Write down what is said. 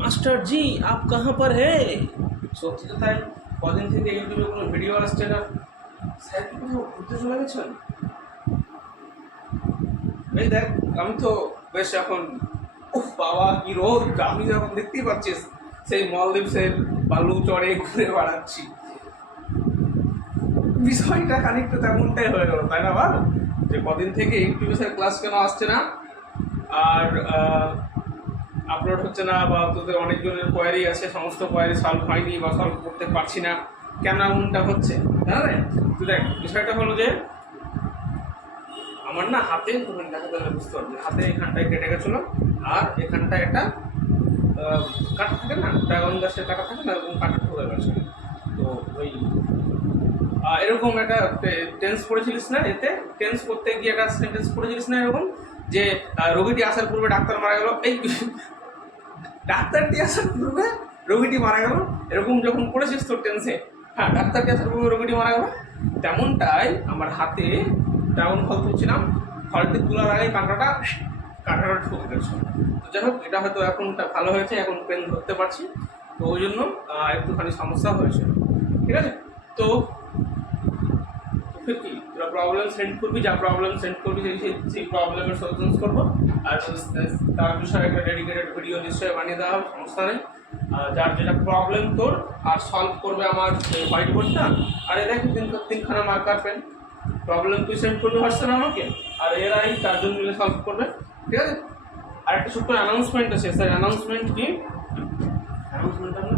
Master জি up কাহা পর হে। সত্যি তো তাই, কদিন থেকে ইউটিউবে কোনো ভিডিও আসছে না। স্যার কি কোথাও ঘুরতে চলে গেছেন? এই দেখ, আমি তো বেশ এখন, উফ বাবা কি রোদ, আমি যখন দেখতেই পাচ্ছিস সেই মলদ্বীপের বালু চড়ে ঘুরে বেড়াচ্ছি। বিষয়টা খানিকটা তেমনটাই হয়ে গেল, তাই না বল? যে কদিন থেকে ইউটিউবে স্যার ক্লাস কেন আসছে না, আর আপলোড হচ্ছে না, বা তোদের অনেকজনের কোয়ারি আছে, সমস্ত কোয়ারি সলভ হয়নি বা সলভ করতে পারছি না, কেন এমনটা হচ্ছে? হ্যাঁ রে, তুই দেখ, বিষয়টা হলো যে আমার না হাতে, তুমি দেখাতে হলে বুঝতে পারবে, হাতে এখানটায় কেটে গেছিলো, আর এখানটায় একটা কাটা থাকে না, ড্রাগন গাছের কাটা থাকে না, এরকম কাটা ঢুকে গেছে। তো ওই এরকম একটা টেন্স পড়েছিলিস না, এতে টেন্স করতে গিয়ে একটা সেন্টেন্স পড়েছিলিস না এরকম, যে রোগীটি আসার পূর্বে ডাক্তার মারা গেল, এই ডাক্তারটি আসার পূর্বে রোগীটি মারা গেল, এরকম যখন পড়েছিস তোর টেন্সে, হ্যাঁ ডাক্তারটি আসার পূর্বে রোগীটি মারা গেল, তেমনটাই আমার হাতে ড্রাগন ফল তুলছিলাম, ফলটি তোলার আগে কাঁটাটা ঠুকে গেছে। তো যাই হোক, এটা হয়তো এখনটা ভালো হয়েছে, এখন পেন ধরতে পারছি, তো ওই জন্য একটুখানি সমস্যা হয়েছে। ঠিক আছে, তো ফির কি তোরা প্রবলেম সেন্ড করবি, যা প্রবলেম সেন্ড করবি সেই প্রবলেমের সলিউশন করবো, আর তার বিষয়ে একটা ডেডিকেটেড ভিডিও নিশ্চয়ই বানিয়ে দেওয়া হবে, সমস্যা নেই। যার যেটা প্রবলেম তোর আর সলভ করবে আমার এই হোয়াইট বোর্ডটা, আর এ দেখ তিনখানা মার্কার পেন, প্রবলেম তুই সেন্ড করবি হোয়াটসঅ্যাপে আমাকে, আর এরাই চারজন মিলে সলভ করবে। ঠিক আছে, আর একটা ছোট্ট অ্যানাউন্সমেন্ট আছে স্যার। অ্যানাউন্সমেন্ট কি? অ্যানাউন্সমেন্ট আমরা